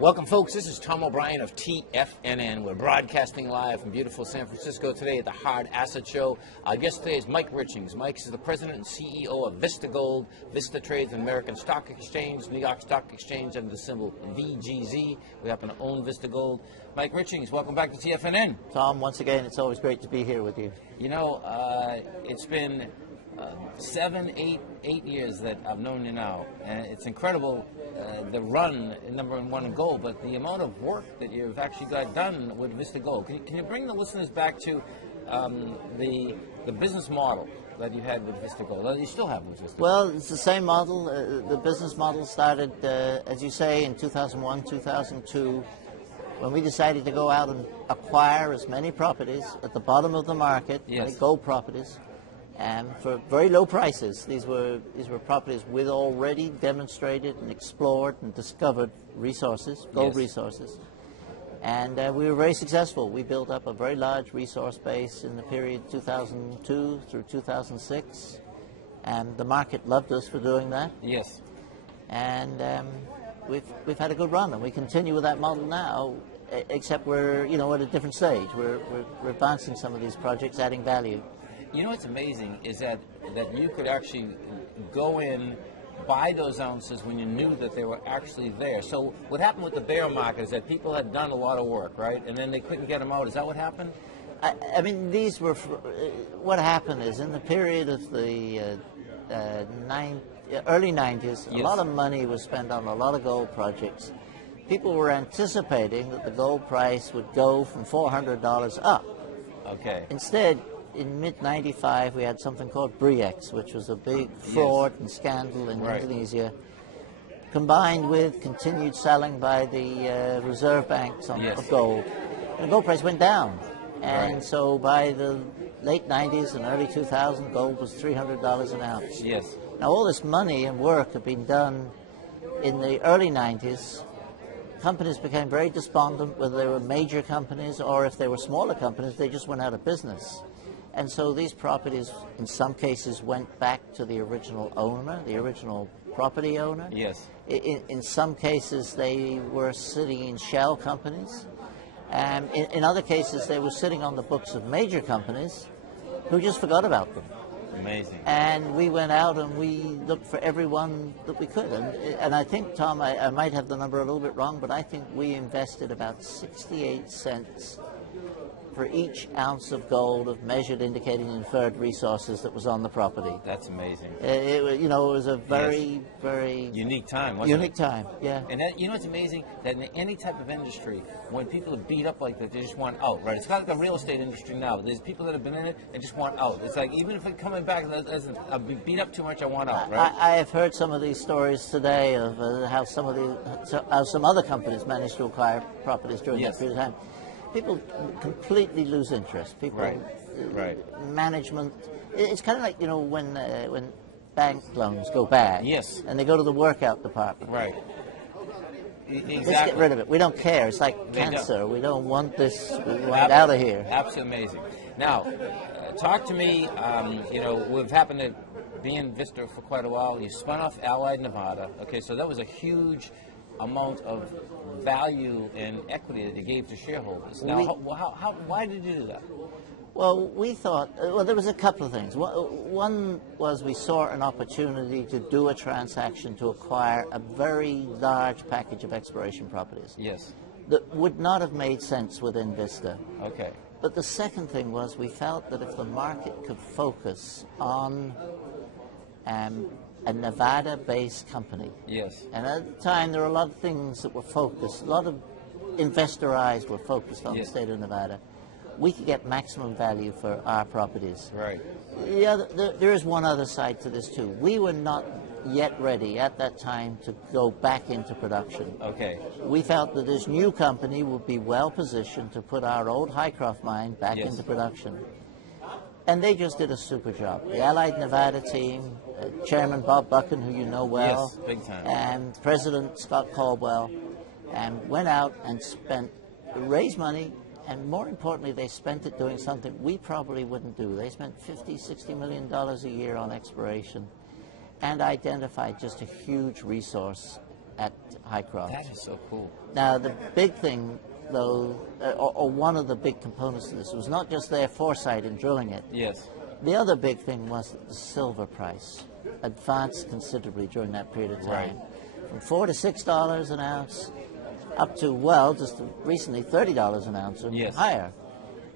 Welcome, folks. This is Tom O'Brien of TFNN. We're broadcasting live from beautiful San Francisco today at the Hard Asset Show. Our guest today is Mike Richings. Mike is the president and CEO of Vista Gold. Vista trades on American Stock Exchange, New York Stock Exchange under the symbol VGZ. We happen to own Vista Gold. Mike Richings, welcome back to TFNN. Tom, once again, it's always great to be here with you. You know, it's been 8 years that I've known you now, and it's incredible the run number one in gold, but the amount of work that you've actually got done with Vista Gold. Can you bring the listeners back to the business model that you had with Vista Gold, that you still have with Vista Gold? Well, it's the same model. The business model started, as you say, in 2001, 2002, when we decided to go out and acquire as many properties at the bottom of the market, yes, many gold properties, for very low prices. These were properties with already demonstrated and explored and discovered resources, gold, yes, resources. And we were very successful. We built up a very large resource base in the period 2002 through 2006. And the market loved us for doing that. Yes. And we've had a good run, and we continue with that model now, except we're at a different stage. We're advancing some of these projects, adding value. You know what's amazing is that you could actually go in, buy those ounces when you knew that they were actually there. So what happened with the bear market is that people had done a lot of work, right? And then they couldn't get them out. Is that what happened? I mean, these were, what happened is in the period of the early 90s, yes, a lot of money was spent on a lot of gold projects. People were anticipating that the gold price would go from $400 up. Okay. Instead, in mid-95, we had something called BRIEX, which was a big fraud, yes, and scandal in, right, Indonesia, combined with continued selling by the reserve banks yes, of gold. And the gold price went down. And right, so by the late 90s and early 2000s, gold was $300 an ounce. Yes. Now, all this money and work had been done in the early 90s. Companies became very despondent, whether they were major companies or if they were smaller companies, they just went out of business. And so these properties, in some cases, went back to the original owner, the original property owner. Yes. In some cases, they were sitting in shell companies. In other cases, they were sitting on the books of major companies who just forgot about them. Amazing. And we went out and we looked for everyone that we could. And I think, Tom, I might have the number a little bit wrong, but I think we invested about 68 cents for each ounce of gold of measured, indicated, and inferred resources that was on the property. That's amazing. It was a very, yes, very unique time, wasn't it? Unique time, yeah. And that, it's amazing that in any type of industry, when people are beat up like that, they just want out, right? It's kind of like the real estate industry now. There's people that have been in it and just want out. It's like, even if it's coming back, I've been beat up too much, I want out, right? I have heard some of these stories today of how some other companies managed to acquire properties during, yes, that period of time. People completely lose interest. People, right. Management. It's kind of like when bank loans go bad. Yes. And they go to the workout department. Right. Exactly. Let's get rid of it. We don't care. It's like cancer. We don't want this. We want it out of here. Absolutely amazing. Now, talk to me. We've happened to be in Vista for quite a while. You spun off Allied Nevada. Okay, so that was a huge amount of value and equity that you gave to shareholders. Now, why did you do that? Well, we thought, there was a couple of things. One was we saw an opportunity to do a transaction to acquire a very large package of exploration properties. Yes. That would not have made sense within Vista. Okay. But the second thing was we felt that if the market could focus on a Nevada-based company. Yes. And at the time, there were a lot of things that were focused. A lot of investor eyes were focused on, yes, the state of Nevada. We could get maximum value for our properties. Right. Yeah, there is one other side to this, too. We were not yet ready at that time to go back into production. Okay. We felt that this new company would be well positioned to put our old Hycroft mine back, yes, into production. And they just did a super job. The Allied Nevada team, Chairman Bob Buchan, who you know well, yes, big time, and President Scott Caldwell, went out and raised money, and more importantly, they spent it doing something we probably wouldn't do. They spent $50–60 million a year on exploration and identified just a huge resource at Highcroft. That is so cool. Now, the big thing, though, or one of the big components of this was not just their foresight in drilling it. Yes. The other big thing was that the silver price advanced considerably during that period of time. From $4 to $6 an ounce up to, well, just recently $30 an ounce and higher.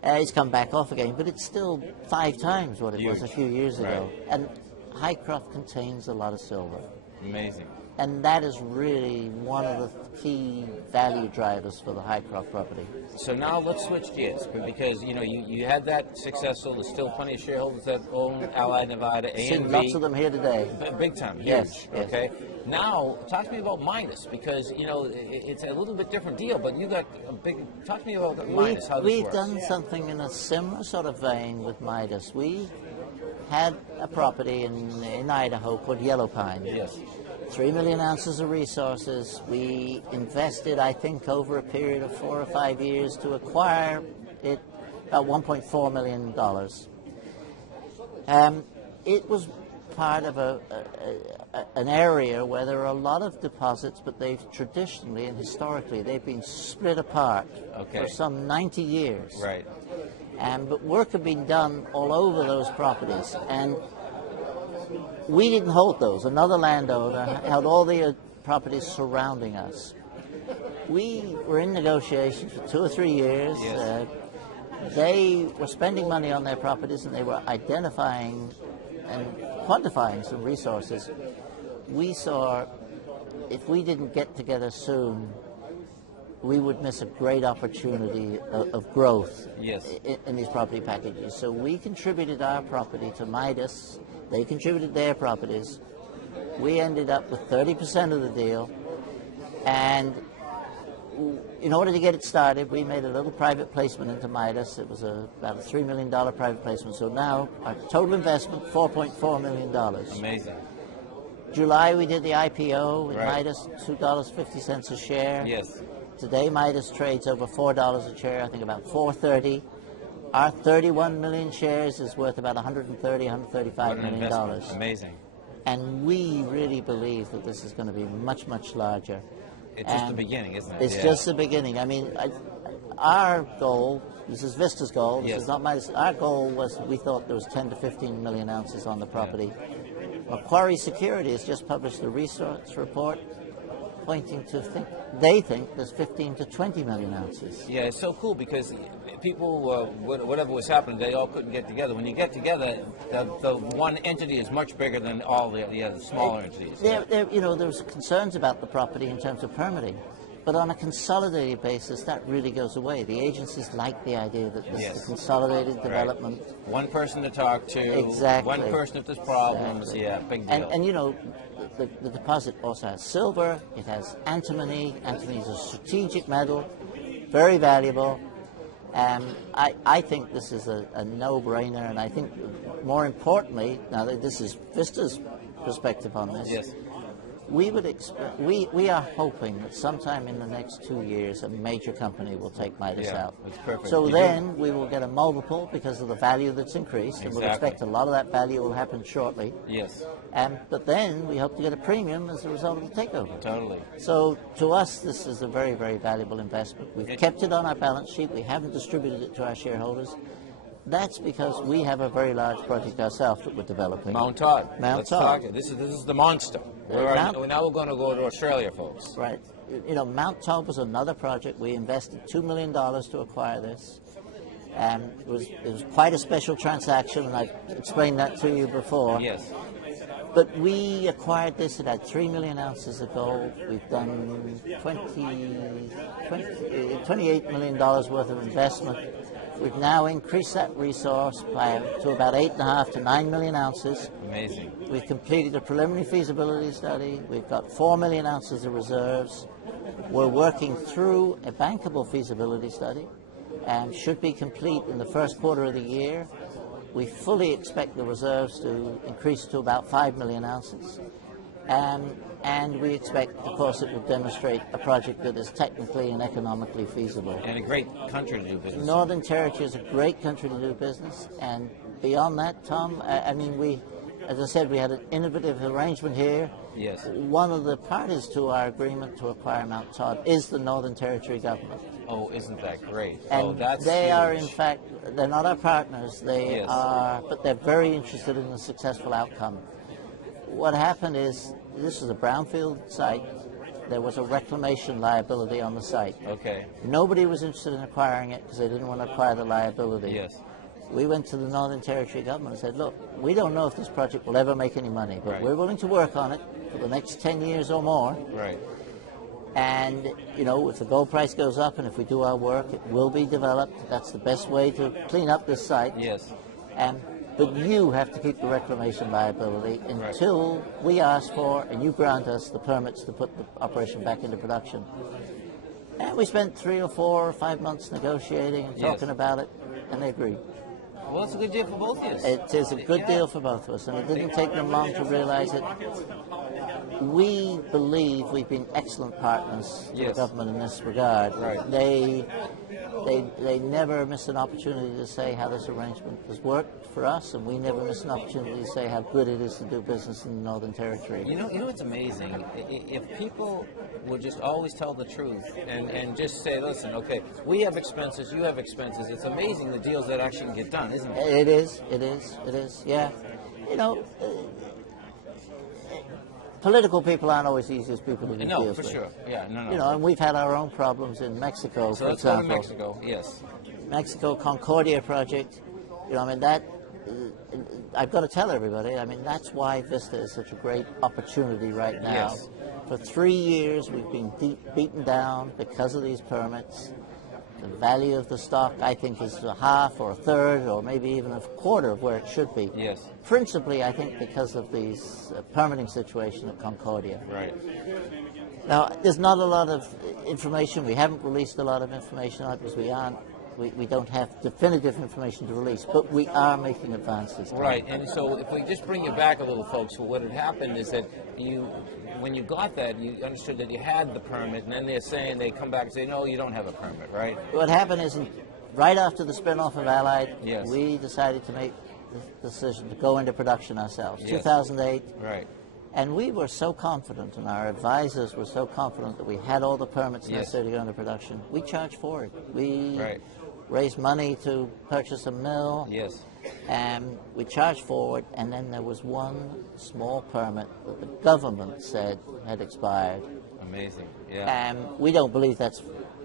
It's come back off again, but it's still 5 times what it was a few years ago. And Highcroft contains a lot of silver. Amazing. And that is really one of the key value drivers for the Highcroft property. So now let's switch gears, because you had that successful. There's still plenty of shareholders that own Allied Nevada, A&V. Seen lots of them here today. Big time, huge. Yes, okay. Now, talk to me about Midas, because it's a little bit different deal. But you got a big. Talk to me about Midas. How this we've works. done something in a similar sort of vein with Midas. We had a property in Idaho called Yellow Pine. Yes. 3 million ounces of resources. We invested, I think, over a period of 4 or 5 years to acquire it, about $1.4 million. It was part of an area where there are a lot of deposits, but they've traditionally and historically they've been split apart for some 90 years. Right. But work had been done all over those properties, and we didn't hold those. Another landowner held all the properties surrounding us. We were in negotiations for 2 or 3 years. Yes. They were spending money on their properties, and they were identifying and quantifying some resources. We saw if we didn't get together soon, we would miss a great opportunity of growth in these property packages. So we contributed our property to Midas. They contributed their properties. We ended up with 30% of the deal. And in order to get it started, we made a little private placement into Midas. It was about a $3 million private placement. So now our total investment, $4.4 million. Amazing. July, we did the IPO in Midas, $2.50 a share. Yes. Today, Midas trades over $4 a share, I think about $4.30. Our 31 million shares is worth about $130, $135 million. Amazing. And we really believe that this is going to be much, much larger. It's just the beginning, isn't it? It's just the beginning. I mean, our goal, this is Vista's goal, this is not Midas. Our goal was, we thought there was 10 to 15 million ounces on the property. Macquarie Securities just published a research report pointing to they think there's 15 to 20 million ounces. Yeah, it's so cool because people, whatever was happening, they all couldn't get together. When you get together, the one entity is much bigger than all the other smaller entities. There's concerns about the property in terms of permitting. But on a consolidated basis, that really goes away. The agencies like the idea that this is a consolidated development. One person to talk to. Exactly. One person if there's problems. Exactly. Yeah, big deal. And the deposit also has silver. It has antimony. Antimony is a strategic metal, very valuable. I think this is a no-brainer, and I think more importantly, now this is Vista's perspective on this. Yes. We would expect. We are hoping that sometime in the next 2 years, a major company will take Midas out. That's perfect. So then we will get a multiple because of the value that's increased, and we'll expect a lot of that value will happen shortly. Yes. But then we hope to get a premium as a result of the takeover. Totally. So to us, this is a very, very valuable investment. We've kept it on our balance sheet. We haven't distributed it to our shareholders. That's because we have a very large project ourselves that we're developing. Mount Todd. Mount Todd. This is the monster. Now we're going to go to Australia, folks. Right. Mount Todd was another project. We invested $2 million to acquire this. It was quite a special transaction, and I've explained that to you before. Yes. But we acquired this. It had 3 million ounces of gold. We've done $28 million worth of investment. We've now increased that resource to about 8.5 to 9 million ounces. Amazing. We've completed a preliminary feasibility study. We've got 4 million ounces of reserves. We're working through a bankable feasibility study and should be complete in the first quarter of the year. We fully expect the reserves to increase to about 5 million ounces. And we expect, of course, it will demonstrate a project that is technically and economically feasible. And a great country to do business. Northern Territory is a great country to do business. And beyond that, Tom, as I said, we had an innovative arrangement here. Yes. One of the parties to our agreement to acquire Mount Todd is the Northern Territory government. Oh, isn't that great? And oh, that's they huge. are, in fact, they're not our partners. They Yes. are, but they're very interested in the successful outcome. What happened is, this is a brownfield site. There was a reclamation liability on the site. Okay. Nobody was interested in acquiring it because they didn't want to acquire the liability. Yes. We went to the Northern Territory government and said, look, we don't know if this project will ever make any money, but Right. we're willing to work on it for the next 10 years or more. Right. And, you know, if the gold price goes up and if we do our work, it will be developed. That's the best way to clean up this site. Yes. But you have to keep the reclamation liability until we ask for and you grant us the permits to put the operation back into production. And we spent 3 or 4 or 5 months negotiating and talking about it, and they agreed. Well, it's a good deal for both of you. It is a good deal for both of us, and it didn't take them long to realize it. We believe we've been excellent partners to the government in this regard. Right. They never miss an opportunity to say how this arrangement has worked for us, and we never miss an opportunity to say how good it is to do business in the Northern Territory. You know what's amazing? If people would just always tell the truth and just say, listen, okay, we have expenses, you have expenses. It's amazing the deals that actually can get done, isn't it? It is, yeah. You know, political people aren't always the easiest people to do deals with. No, for sure. Yeah, no. You know, and we've had our own problems in Mexico, So for let's go to example. Mexico, yes. Mexico Concordia project, you know, I mean, that, I've got to tell everybody, I mean, that's why Vista is such a great opportunity right now. Yes. For 3 years, we've been beaten down because of these permits. The value of the stock, I think, is a half or a third or maybe even a quarter of where it should be. Yes. Principally, I think, because of these permitting situation at Concordia. Right. Now, there's not a lot of information. We haven't released a lot of information on it because we don't have definitive information to release, but we are making advances. Right, and so if we just bring you back a little, folks, what had happened is that when you got that, you understood that you had the permit, and then they're saying, they come back and say, no, you don't have a permit, right? What happened is, right after the spin-off of Allied, Yes. we decided to make the decision to go into production ourselves. Yes. 2008. Right. And we were so confident, and our advisors were so confident that we had all the permits necessary to go into production. We charged for it. We raised money to purchase a mill. Yes. And we charged for it, and then there was one small permit that the government said had expired. Amazing. Yeah. And we don't believe that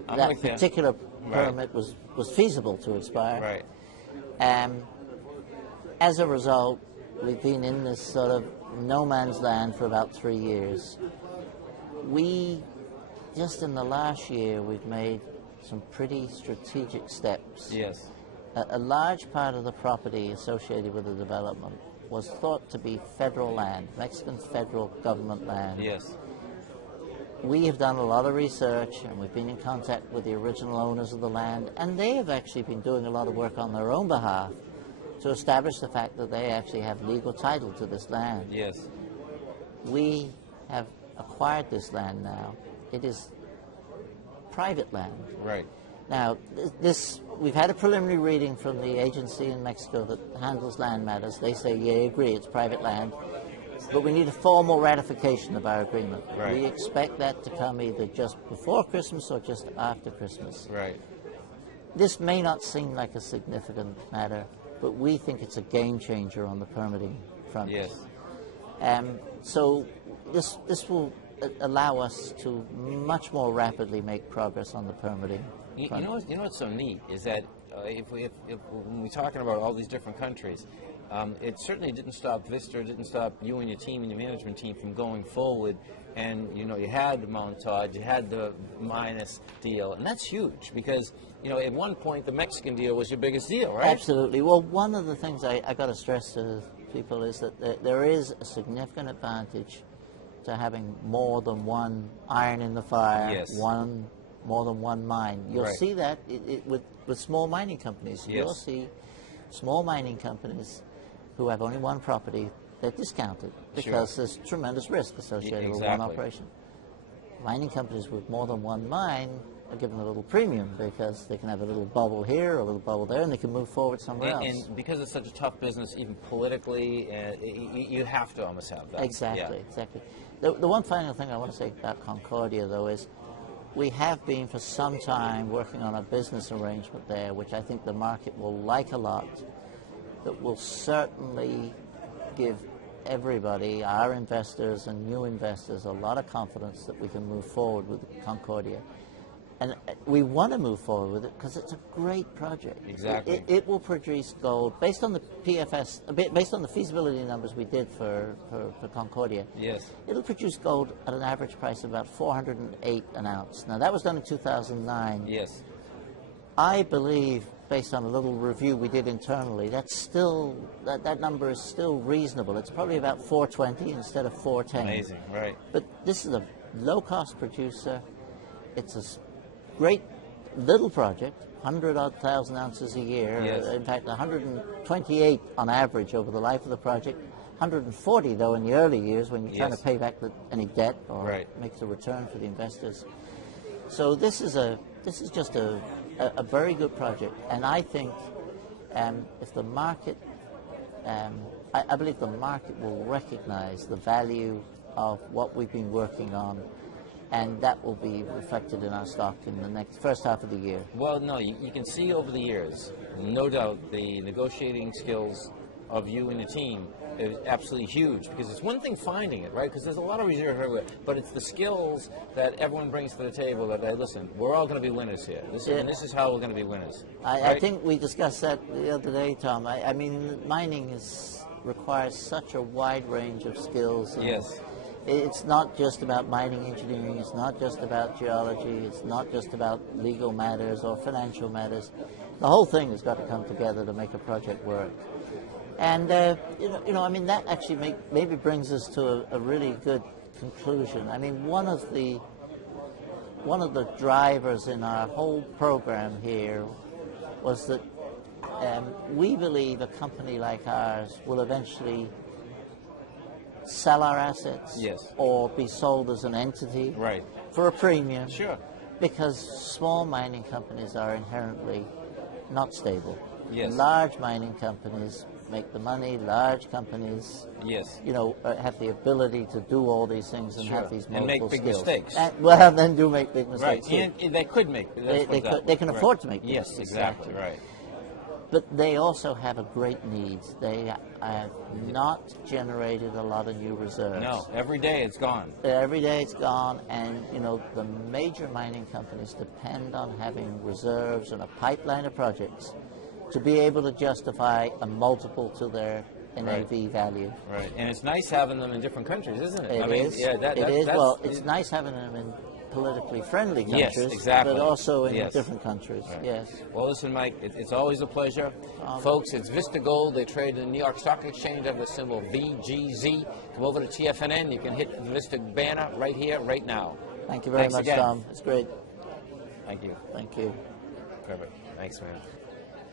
with you. particular permit was feasible to expire. Right. As a result, we've been in this sort of no man's land for about 3 years. Just in the last year, we've made some pretty strategic steps. Yes. A large part of the property associated with the development was thought to be federal land, Mexican federal government land. Yes. We have done a lot of research, and we've been in contact with the original owners of the land, and they have actually been doing a lot of work on their own behalf to establish the fact that they actually have legal title to this land. Yes. We have acquired this land now. It is private land. Right. Now, we've had a preliminary reading from the agency in Mexico that handles land matters. They say, yeah, agree, it's private land. But we need a formal ratification of our agreement. Right. We expect that to come either just before Christmas or just after Christmas. Right. This may not seem like a significant matter, but we think it's a game changer on the permitting front. Yes. So this will allow us to much more rapidly make progress on the permitting front. You know what's so neat is that when we're talking about all these different countries, it certainly didn't stop Vista, didn't stop you and your team and your management team from going forward. And you had the Mount Todd, you had the Minus deal, and that's huge because at one point the Mexican deal was your biggest deal, right? Absolutely. Well, one of the things I got to stress to people is that there is a significant advantage to having more than one iron in the fire, Yes. more than one mine. You'll Right. see that with small mining companies. Yes. You'll see small mining companies who have only one property, they're discounted because there's tremendous risk associated with one operation. Mining companies with more than one mine are given a little premium because they can have a little bubble here, a little bubble there, and they can move forward somewhere else. And because it's such a tough business, even politically, you have to almost have that. Exactly. The one final thing I want to say about Concordia, though, is we have been for some time working on a business arrangement there, which I think the market will like a lot, that will certainly give everybody, our investors and new investors, a lot of confidence that we can move forward with Concordia. And we want to move forward with it because it's a great project. Exactly. It will produce gold based on the PFS, based on the feasibility numbers we did for Concordia. Yes. It'll produce gold at an average price of about 408 an ounce. Now that was done in 2009. Yes. I believe, based on a little review we did internally, that's still that number is still reasonable. It's probably about 420 instead of 410. Amazing, right? But this is a low-cost producer. It's a great little project, 100-odd thousand ounces a year. Yes. In fact, 128 on average over the life of the project. 140 though in the early years when you're trying to pay back any debt or make the return for the investors. So this is just a very good project, and I think if the market, I believe the market will recognize the value of what we've been working on, and that will be reflected in our stock in the next first half of the year. Well, no, you can see over the years, no doubt, the negotiating skills of you and the team is absolutely huge, because it's one thing finding it, right? Because there's a lot of reserve everywhere, but it's the skills that everyone brings to the table that, hey, listen, we're all going to be winners here. And this is how we're going to be winners. I think we discussed that the other day, Tom. I mean, mining requires such a wide range of skills. Yes. It's not just about mining engineering, it's not just about geology, it's not just about legal matters or financial matters. The whole thing has got to come together to make a project work. And, I mean, that actually maybe brings us to a really good conclusion. I mean, one of the drivers in our whole program here was that we believe a company like ours will eventually sell our assets or be sold as an entity for a premium. Sure. Because small mining companies are inherently not stable. Yes. Large mining companies make the money. Large companies, have the ability to do all these things and have these multiple and make big skills. mistakes. And then do make big mistakes. Right. And they could make. They can afford to make. Yes, exactly. Right. But they also have a great need. They have not generated a lot of new reserves. No, every day it's gone. Every day it's gone, and the major mining companies depend on having reserves and a pipeline of projects to be able to justify a multiple to their NAV value. Right, and it's nice having them in different countries, isn't it? It is. It is. Well, it's nice having them in politically friendly countries, exactly. but also in different countries. Right. Yes. Well, listen, Mike, it's always a pleasure. Folks, it's Vista Gold. They trade in the New York Stock Exchange under the symbol VGZ. Come over to TFNN. You can hit the Vista banner right here, right now. Thank you very much, again. Tom. It's great. Thank you. Thank you. Perfect. Thanks, man.